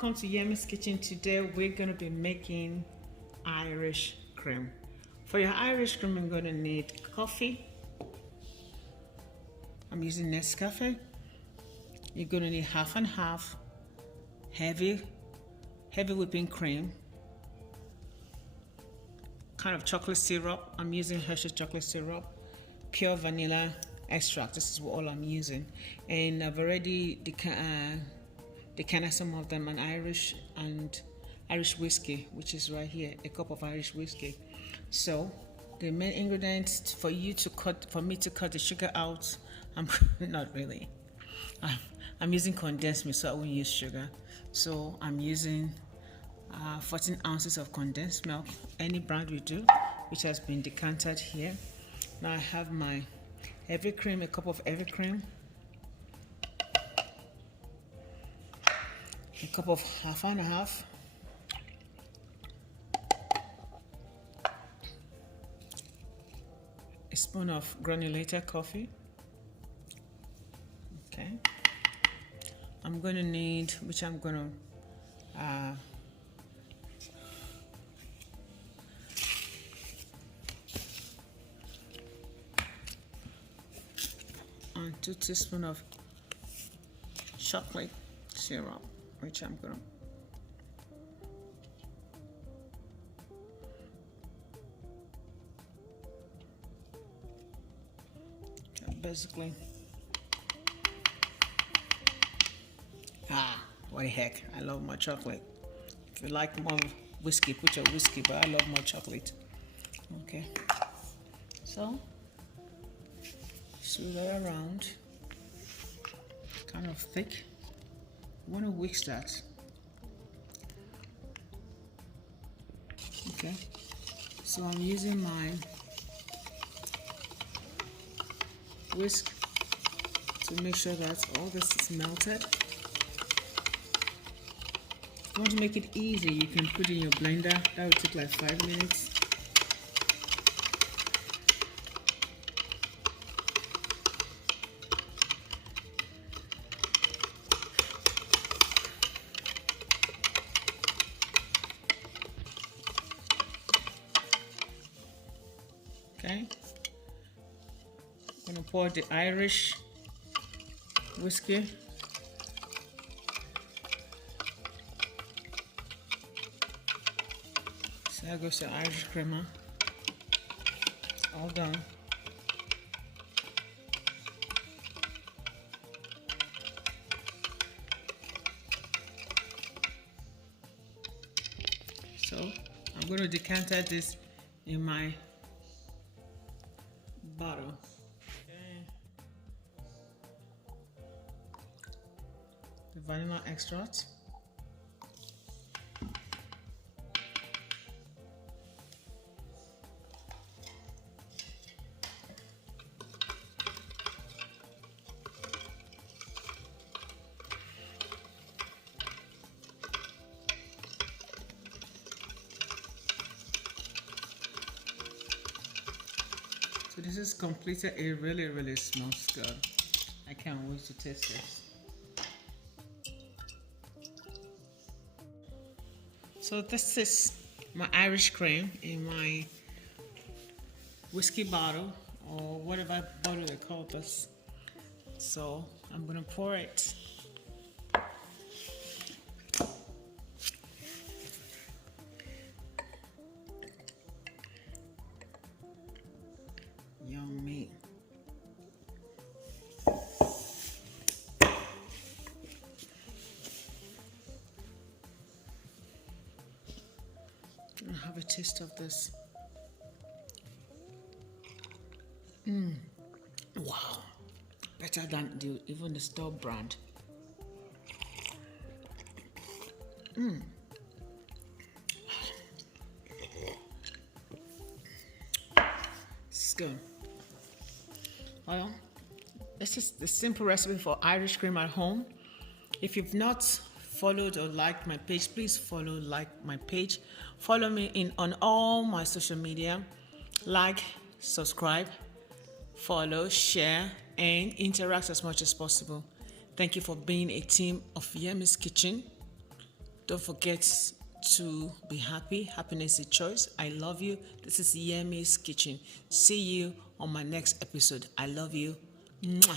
welcome to Yemizkitchen. Today we're going to be making Irish cream. For your Irish cream, I'm going to need coffee. I'm using Nescafe. You're going to need half and half heavy whipping cream, kind of chocolate syrup. I'm using Hershey's chocolate syrup, pure vanilla extract. This is all I'm using, and I've already decanted some of them on Irish whiskey, which is right here, a cup of Irish whiskey. So the main ingredients for me to cut the sugar out, I'm not really. I'm using condensed milk, so I won't use sugar. So I'm using 14 ounces of condensed milk, any brand will do, which has been decanted here. Now I have my heavy cream, a cup of heavy cream, a cup of half and a half, a spoon of granulated coffee. Okay, I'm going to need, which I'm going to and 2 teaspoons of chocolate syrup, which I'm going to basically, what the heck, I love my chocolate. If you like more whiskey, put your whiskey, but I love more chocolate. Okay, so swirl it around, kind of thick. You want to whisk that. Okay, so I'm using my whisk to make sure that all this is melted. If you want to make it easy, you can put it in your blender. That will take like 5 minutes. Okay, I'm gonna pour the Irish whiskey. So there goes the Irish creamer. All done. So I'm going to decant this in my bottle. Okay. The vanilla extract. So this is completed. It really smells good. I can't wait to taste this. So this is my Irish cream in my whiskey bottle, or whatever bottle they call this. So I'm gonna pour it. Yummy. I'll have a taste of this. Wow, better than even the store brand. It's good. Well, this is the simple recipe for Irish cream at home. If you've not followed or liked my page, please like my page. Follow me on all my social media. Like, subscribe, follow, share, and interact as much as possible. Thank you for being a team of Yemizkitchen. Don't forget to be happy. Happiness is a choice. I love you. This is Yemi's Kitchen. See you on my next episode. I love you. Mwah.